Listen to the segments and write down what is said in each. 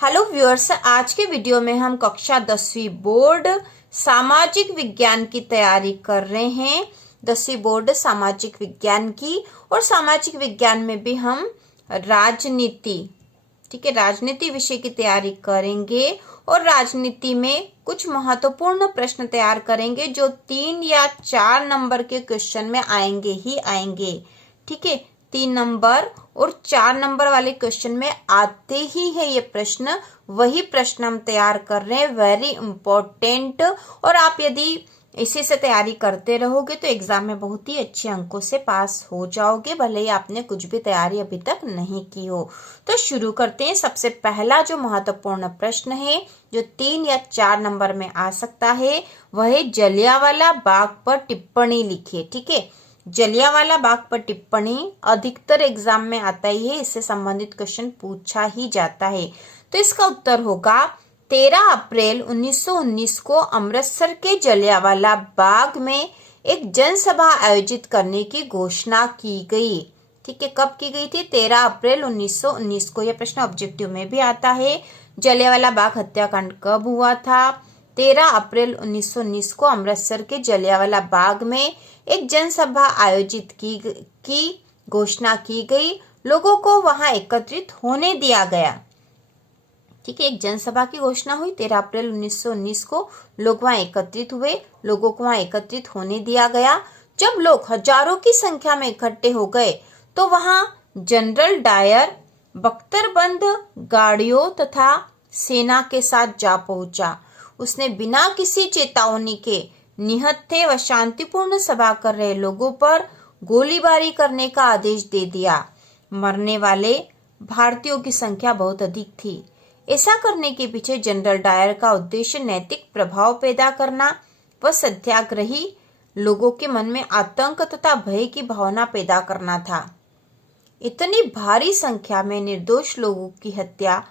Hello viewers, आज के video में हम कक्षा 10वीं बोर्ड सामाजिक विज्ञान की तैयारी कर रहे हैं। 10वीं बोर्ड सामाजिक विज्ञान की, और सामाजिक विज्ञान में भी हम राजनीति, ठीक है, राजनीति विषय की तैयारी करेंगे। और राजनीति में कुछ महत्वपूर्ण प्रश्न तैयार करेंगे जो 3 या 4 नंबर के क्वेश्चन में आएंगे ही आएंगे। ठीक है, 3 नंबर और 4 नंबर वाले क्वेश्चन में आते ही है ये प्रश्न, वही प्रश्न हम तैयार कर रहे हैं, वेरी इंपॉर्टेंट। और आप यदि इसी से तैयारी करते रहोगे तो एग्जाम में बहुत ही अच्छे अंकों से पास हो जाओगे, भले ही आपने कुछ भी तैयारी अभी तक नहीं की हो। तो शुरू करते हैं। सबसे पहला जो महत्वपूर्ण प्रश्न है जो 3 या 4 नंबर में आ सकता है वह है जलियांवाला बाग पर टिप्पणी लिखिए। ठीक है, जलियांवाला बाग पर टिप्पणी अधिकतर एग्जाम में आता ही है, इससे संबंधित क्वेश्चन पूछा ही जाता है। तो इसका उत्तर होगा 13 अप्रैल 1919 को अमृतसर के जलियांवाला बाग में एक जनसभा आयोजित करने की घोषणा की गई। ठीक है, कब की गई थी? 13 अप्रैल 1919 को। यह प्रश्न ऑब्जेक्टिव में भी आता है। जलियांवाला बाग हत्याकांड कब हुआ था? 13 अप्रैल 1919 को अमृतसर के जलियांवाला बाग में एक जनसभा आयोजित की घोषणा की गई। लोगों को वहां एकत्रित होने दिया गया। ठीक है, एक जनसभा की घोषणा हुई 13 अप्रैल 1919 को, लोग वहां एकत्रित हुए, लोगों को वहां एकत्रित होने दिया गया। जब लोग हजारों की संख्या में इकट्ठे हो गए तो वहां जनरल डायर बख्तरबंद गाड़ियों तथा सेना के साथ जा पहुंचा। उसने बिना किसी चेतावनी के निहत्थे व शांतिपूर्ण सभा कर रहे लोगों पर गोलीबारी करने का आदेश दे दिया। मरने वाले भारतीयों की संख्या बहुत अधिक थी। ऐसा करने के पीछे जनरल डायर का उद्देश्य नैतिक प्रभाव पैदा करना व सत्याग्रही लोगों के मन में आतंक तथा भय की भावना पैदा करना था। इतनी भारी संख्या में निर्दोष लोगों की हत्या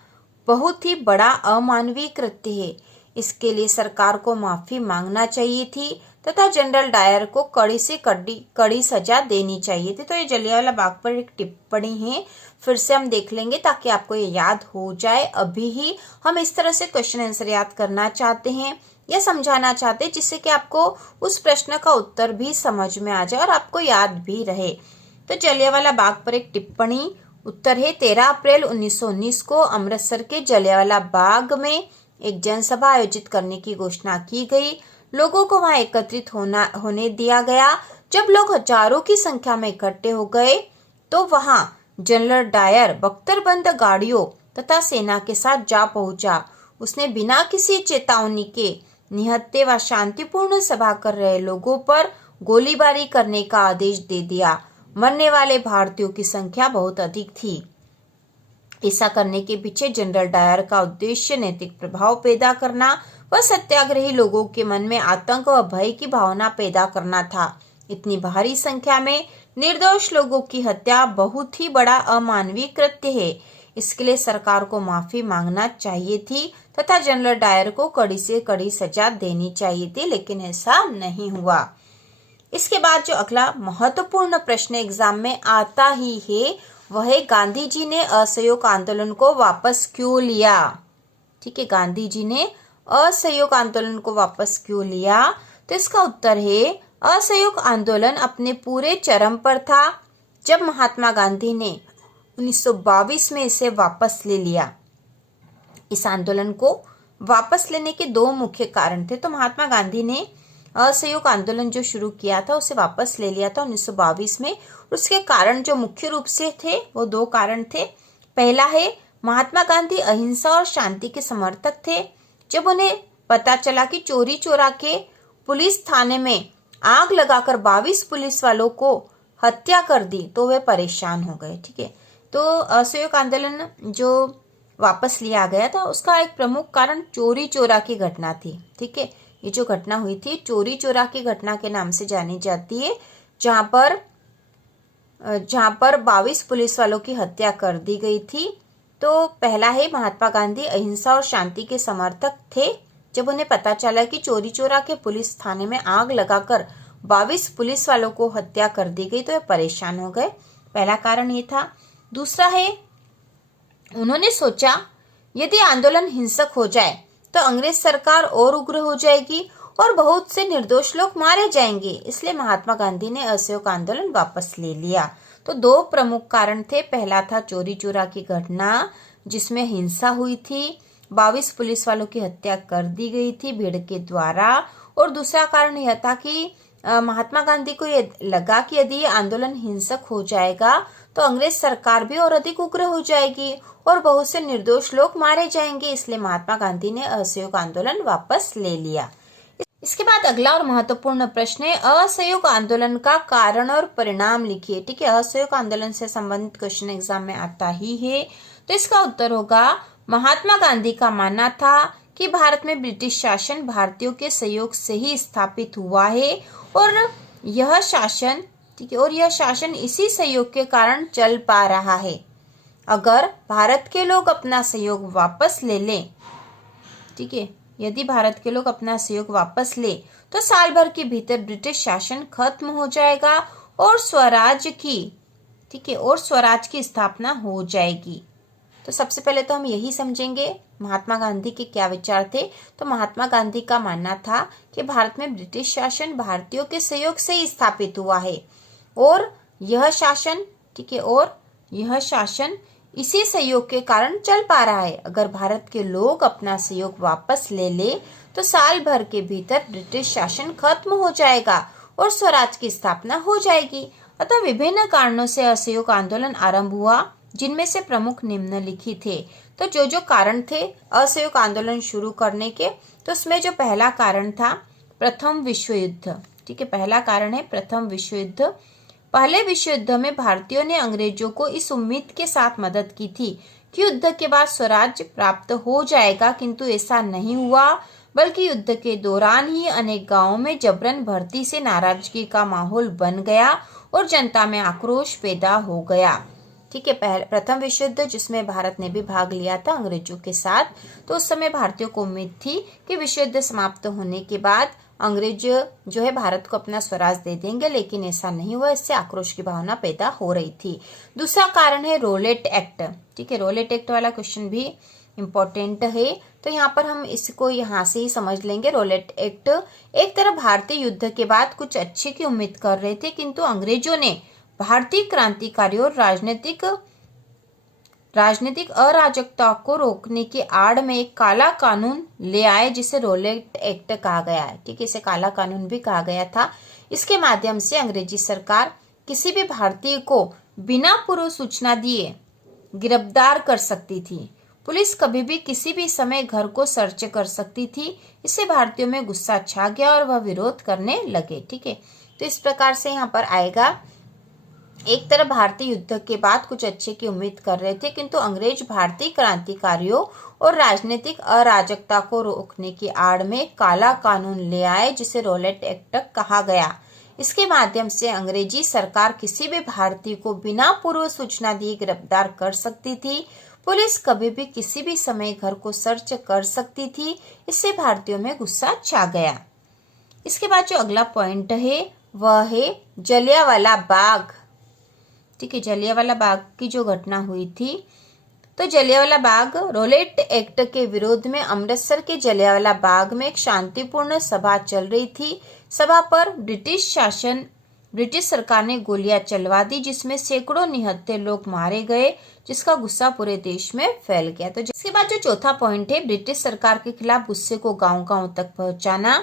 बहुत ही बड़ा अमानवीय कृत्य है। इसके लिए सरकार को माफी मांगना चाहिए थी तथा जनरल डायर को कड़ी से कड़ी सजा देनी चाहिए थी। तो ये जलियांवाला बाग पर एक टिप्पणी है, फिर से हम देख लेंगे ताकि आपको ये याद हो जाए। अभी ही हम इस तरह से क्वेश्चन आंसर याद करना चाहते हैं या समझाना चाहते हैं जिससे कि आपको उस प्रश्न का उत्तर भी समझ में आ जाए और आपको याद भी रहे। तो जलियांवाला बाग पर एक टिप्पणी, उत्तर है 13 अप्रैल 1919 को अमृतसर के जलियांवाला बाग में एक जनसभा आयोजित करने की घोषणा की गई। लोगों को वहां एकत्रित होने दिया गया। जब लोग हजारों की संख्या में इकट्ठे हो गए तो वहां जनरल डायर बख्तरबंद गाड़ियों तथा सेना के साथ जा पहुंचा। उसने बिना किसी चेतावनी के निहत्थे व शांतिपूर्ण सभा कर रहे लोगों पर गोलीबारी करने का आदेश दे दिया। मरने वाले भारतीयों की संख्या बहुत अधिक थी। ऐसा करने के पीछे जनरल डायर का उद्देश्य नैतिक प्रभाव पैदा करना व सत्याग्रही लोगों के मन में आतंक व भय की भावना पैदा करना था। इतनी भारी संख्या में निर्दोष लोगों की हत्या बहुत ही बड़ा अमानवीय कृत्य है। इसके लिए सरकार को माफी मांगना चाहिए थी तथा जनरल डायर को कड़ी से कड़ी सजा देनी चाहिए थी, लेकिन ऐसा नहीं हुआ। इसके बाद जो अगला महत्वपूर्ण प्रश्न एग्जाम में आता ही है वह है गांधी जी ने असहयोग आंदोलन को वापस क्यों लिया। ठीक है, गांधी जी ने असहयोग आंदोलन को वापस क्यों लिया? तो इसका उत्तर है असहयोग आंदोलन अपने पूरे चरम पर था जब महात्मा गांधी ने 1922 में इसे वापस ले लिया। इस आंदोलन को वापस लेने के 2 मुख्य कारण थे। तो महात्मा गांधी ने असहयोग आंदोलन जो शुरू किया था उसे वापस ले लिया था 1922 में। उसके कारण जो मुख्य रूप से थे वो 2 कारण थे। पहला है, महात्मा गांधी अहिंसा और शांति के समर्थक थे। जब उन्हें पता चला कि चोरी चोरा के पुलिस थाने में आग लगाकर 22 पुलिस वालों को हत्या कर दी तो वे परेशान हो गए। ठीक है, तो असहयोग आंदोलन जो वापस लिया गया था उसका एक प्रमुख कारण चोरी चोरा की घटना थी। ठीक है, ये जो घटना हुई थी चोरी चोरा की घटना के नाम से जानी जाती है, जहां पर 22 पुलिस वालों की हत्या कर दी गई थी। तो पहला है, महात्मा गांधी अहिंसा और शांति के समर्थक थे। जब उन्हें पता चला कि चोरी चोरा के पुलिस थाने में आग लगाकर 22 पुलिस वालों को हत्या कर दी गई तो वे परेशान हो गए। पहला कारण ये था। दूसरा है, उन्होंने सोचा यदि आंदोलन हिंसक हो जाए तो अंग्रेज सरकार और उग्र हो जाएगी और बहुत से निर्दोष लोग मारे जाएंगे। इसलिए महात्मा गांधी ने असहयोग आंदोलन वापस ले लिया। तो दो प्रमुख कारण थे। पहला था चोरी चोरा की घटना जिसमें हिंसा हुई थी, 22 पुलिस वालों की हत्या कर दी गई थी भीड़ के द्वारा। और दूसरा कारण यह था कि महात्मा गांधी को ये लगा कि यदि आंदोलन हिंसक हो जाएगा तो अंग्रेज सरकार भी और अधिक उग्र हो जाएगी और बहुत से निर्दोष लोग मारे जाएंगे। इसलिए महात्मा गांधी ने असहयोग आंदोलन वापस ले लिया। इसके बाद अगला और महत्वपूर्ण प्रश्न है, असहयोग आंदोलन का कारण और परिणाम लिखिए। ठीक है, असहयोग आंदोलन से संबंधित क्वेश्चन एग्जाम में आता ही है। तो इसका उत्तर होगा, महात्मा गांधी का मानना था कि भारत में ब्रिटिश शासन भारतीयों के सहयोग से ही स्थापित हुआ है और यह शासन, ठीक है, और यह शासन इसी सहयोग के कारण चल पा रहा है। अगर भारत के लोग अपना सहयोग वापस ले लें, ठीक है, यदि भारत के लोग अपना सहयोग वापस ले तो साल भर के भीतर ब्रिटिश शासन खत्म हो जाएगा और स्वराज की, ठीक है, और स्वराज की स्थापना हो जाएगी। तो सबसे पहले तो हम यही समझेंगे महात्मा गांधी के क्या विचार थे। तो महात्मा गांधी का मानना था कि भारत में ब्रिटिश शासन भारतीयों के सहयोग से ही स्थापित हुआ है और यह शासन, ठीक है, और यह शासन इसी सहयोग के कारण चल पा रहा है। अगर भारत के लोग अपना सहयोग वापस ले ले तो साल भर के भीतर ब्रिटिश शासन खत्म हो जाएगा और स्वराज की स्थापना हो जाएगी। अतः विभिन्न कारणों से असहयोग आंदोलन आरंभ हुआ जिनमें से प्रमुख निम्नलिखित थे। तो जो कारण थे असहयोग आंदोलन शुरू करने के, तो उसमें जो पहला कारण था प्रथम विश्व युद्ध। ठीक है, पहला कारण है प्रथम विश्व युद्ध। पहले विश्व युद्ध में भारतीयों ने अंग्रेजों को इस उम्मीद के साथ मदद की थी कि युद्ध के बाद स्वराज प्राप्त हो जाएगा, किंतु ऐसा नहीं हुआ, बल्कि युद्ध के दौरान ही अनेक गांवों में जबरन भर्ती से नाराजगी का माहौल बन गया और जनता में आक्रोश पैदा हो गया। ठीक है, प्रथम विश्व युद्ध जिसमें भारत ने भी भाग लिया था अंग्रेजों के साथ, तो उस समय भारतीयों को उम्मीद थी कि विश्व युद्ध समाप्त होने के बाद अंग्रेज जो है भारत को अपना स्वराज दे देंगे, लेकिन ऐसा नहीं हुआ। इससे आक्रोश की भावना पैदा हो रही थी। दूसरा कारण है रोलेट एक्ट। ठीक है, रोलेट एक्ट वाला क्वेश्चन भी इम्पोर्टेंट है, तो यहाँ पर हम इसको यहाँ से ही समझ लेंगे। रोलेट एक्ट, एक तरफ भारतीय युद्ध के बाद कुछ अच्छे की उम्मीद कर रहे थे, किंतु अंग्रेजों ने भारतीय क्रांतिकारियों और राजनीतिक अराजकता को रोकने की आड़ में एक काला कानून ले आए जिसे रोलेट एक्ट कहा गया है। ठीक है, इसे काला कानून भी कहा गया था। इसके माध्यम से अंग्रेजी सरकार किसी भी भारतीय को बिना पूर्व सूचना दिए गिरफ्तार कर सकती थी। पुलिस कभी भी किसी भी समय घर को सर्च कर सकती थी। इससे भारतीयों में गुस्सा छा गया और वह विरोध करने लगे। ठीक है, तो इस प्रकार से यहाँ पर आएगा, एक तरफ भारतीय युद्ध के बाद कुछ अच्छे की उम्मीद कर रहे थे, किंतु अंग्रेज भारतीय क्रांतिकारियों और राजनीतिक अराजकता को रोकने की आड़ में काला कानून ले आए जिसे रोलेट एक्ट कहा गया। इसके माध्यम से अंग्रेजी सरकार किसी भी भारतीय को बिना पूर्व सूचना दिए गिरफ्तार कर सकती थी। पुलिस कभी भी किसी भी समय घर को सर्च कर सकती थी। इससे भारतीयों में गुस्सा छा गया। इसके बाद जो अगला पॉइंट है वह है जलियांवाला बाग। ठीक है, जलियांवाला बाग की जो घटना हुई थी, तो जलियांवाला बाग रोलेट एक्ट के विरोध में अमृतसर के जलियांवाला बाग में एक शांतिपूर्ण सभा चल रही थी। सभा पर ब्रिटिश सरकार ने गोलियां चलवा दी, जिसमें सैकड़ों निहत्थे लोग मारे गए, जिसका गुस्सा पूरे देश में फैल गया। तो इसके बाद जो चौथा पॉइंट है ब्रिटिश सरकार के खिलाफ गुस्से को गांव-गांव तक पहुंचाना।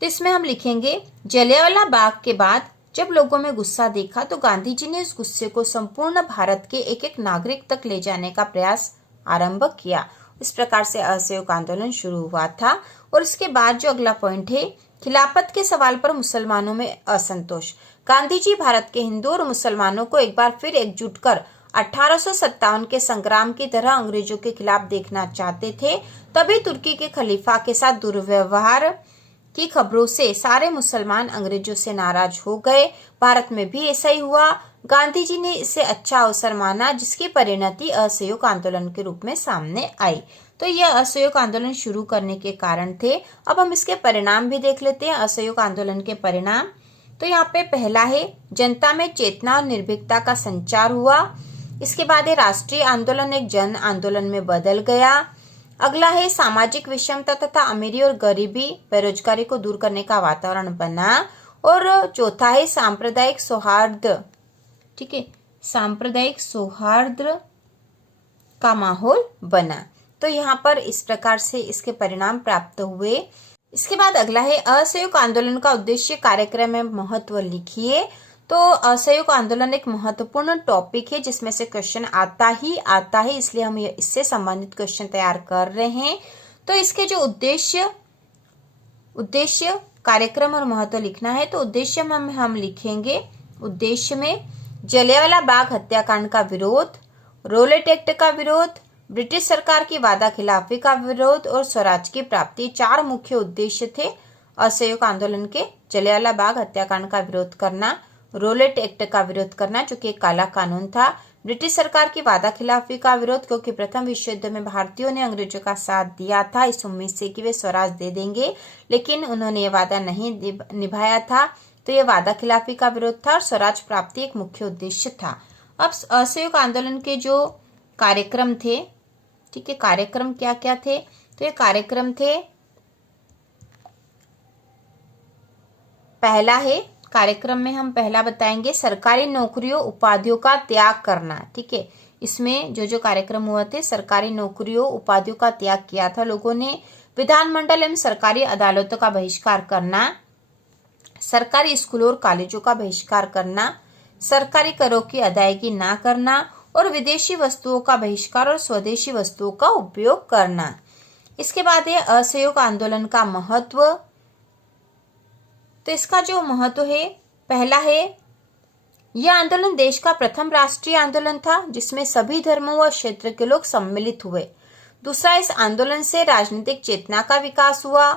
तो इसमें हम लिखेंगे, जलियांवाला बाग के बाद जब लोगों में गुस्सा देखा तो गांधी जी ने इस गुस्से को संपूर्ण भारत के एक एक नागरिक तक ले जाने का प्रयास आरंभ किया। इस प्रकार से असहयोग आंदोलन शुरू हुआ था। और इसके बाद जो अगला पॉइंट है, खिलाफत के सवाल पर मुसलमानों में असंतोष। गांधी जी भारत के हिंदू और मुसलमानों को एक बार फिर एकजुट कर 1857 के संग्राम की तरह अंग्रेजों के खिलाफ देखना चाहते थे। तभी तुर्की के खलीफा के साथ दुर्व्यवहार की खबरों से सारे मुसलमान अंग्रेजों से नाराज हो गए। भारत में भी ऐसा ही हुआ। गांधी जी ने इसे अच्छा अवसर माना, जिसकी परिणति असहयोग आंदोलन के रूप में सामने आई। तो यह असहयोग आंदोलन शुरू करने के कारण थे। अब हम इसके परिणाम भी देख लेते हैं। असहयोग आंदोलन के परिणाम, तो यहाँ पे पहला है जनता में चेतना और निर्भीकता का संचार हुआ। इसके बाद है राष्ट्रीय आंदोलन एक जन आंदोलन में बदल गया। अगला है सामाजिक विषमता तथा अमीरी और गरीबी बेरोजगारी को दूर करने का वातावरण बना। और चौथा है सांप्रदायिक सौहार्द, ठीक है, सांप्रदायिक सौहार्द का माहौल बना। तो यहाँ पर इस प्रकार से इसके परिणाम प्राप्त हुए। इसके बाद अगला है असहयोग आंदोलन का उद्देश्य कार्यक्रम में महत्व लिखिए। तो असहयोग आंदोलन एक महत्वपूर्ण टॉपिक है जिसमें से क्वेश्चन आता है, इसलिए हम इससे संबंधित क्वेश्चन तैयार कर रहे हैं। तो इसके जो उद्देश्य कार्यक्रम और महत्व लिखना है। तो उद्देश्य में हम लिखेंगे, उद्देश्य में जलियांवाला बाग हत्याकांड का विरोध, रोलेट एक्ट का विरोध, ब्रिटिश सरकार की वादा खिलाफी का विरोध और स्वराज की प्राप्ति। 4 मुख्य उद्देश्य थे असहयोग आंदोलन के। जलियांवाला बाग हत्याकांड का विरोध करना, रोलेट एक्ट का विरोध करना जो कि एक काला कानून था, ब्रिटिश सरकार की वादा खिलाफी का विरोध क्योंकि प्रथम विश्व युद्ध में भारतीयों ने अंग्रेजों का साथ दिया था इस उम्मीद से कि वे स्वराज दे देंगे, लेकिन उन्होंने ये वादा नहीं निभाया था, तो ये वादा खिलाफी का विरोध था। और स्वराज प्राप्ति एक मुख्य उद्देश्य था। अब असहयोग आंदोलन के जो कार्यक्रम थे, ठीक है, कार्यक्रम क्या क्या थे? तो ये कार्यक्रम थे, पहला है, कार्यक्रम में हम पहला बताएंगे सरकारी नौकरियों उपाधियों का त्याग करना। ठीक है, इसमें जो जो कार्यक्रम हुआ थे, सरकारी नौकरियों उपाधियों का त्याग किया था लोगों ने। विधानमंडल एवं सरकारी अदालतों का बहिष्कार करना, सरकारी स्कूलों और कॉलेजों का बहिष्कार करना, सरकारी करों की अदायगी ना करना और विदेशी वस्तुओं का बहिष्कार और स्वदेशी वस्तुओं का उपयोग करना। इसके बाद है असहयोग आंदोलन का महत्व। तो इसका जो महत्व है, पहला है, यह आंदोलन देश का प्रथम राष्ट्रीय आंदोलन था जिसमें सभी धर्मों व क्षेत्र के लोग सम्मिलित हुए। दूसरा, इस आंदोलन से राजनीतिक चेतना का विकास हुआ,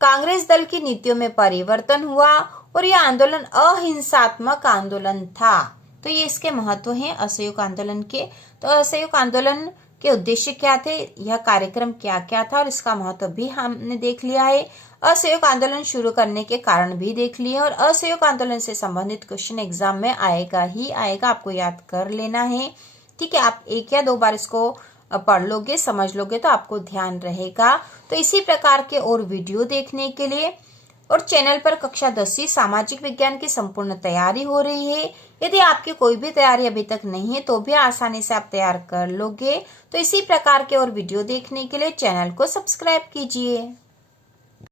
कांग्रेस दल की नीतियों में परिवर्तन हुआ और यह आंदोलन अहिंसात्मक आंदोलन था। तो ये इसके महत्व हैं असहयोग आंदोलन के। तो असहयोग आंदोलन के उद्देश्य क्या थे, यह कार्यक्रम क्या क्या था और इसका महत्व भी हमने देख लिया है। असहयोग आंदोलन शुरू करने के कारण भी देख लिए और असहयोग आंदोलन से संबंधित क्वेश्चन एग्जाम में आएगा ही आएगा, आपको याद कर लेना है। ठीक है, आप 1 या 2 बार इसको पढ़ लोगे, समझ लोगे तो आपको ध्यान रहेगा। तो इसी प्रकार के और वीडियो देखने के लिए और चैनल पर कक्षा 10वीं सामाजिक विज्ञान की संपूर्ण तैयारी हो रही है। यदि आपकी कोई भी तैयारी अभी तक नहीं है तो भी आसानी से आप तैयार कर लोगे। तो इसी प्रकार के और वीडियो देखने के लिए चैनल को सब्सक्राइब कीजिए।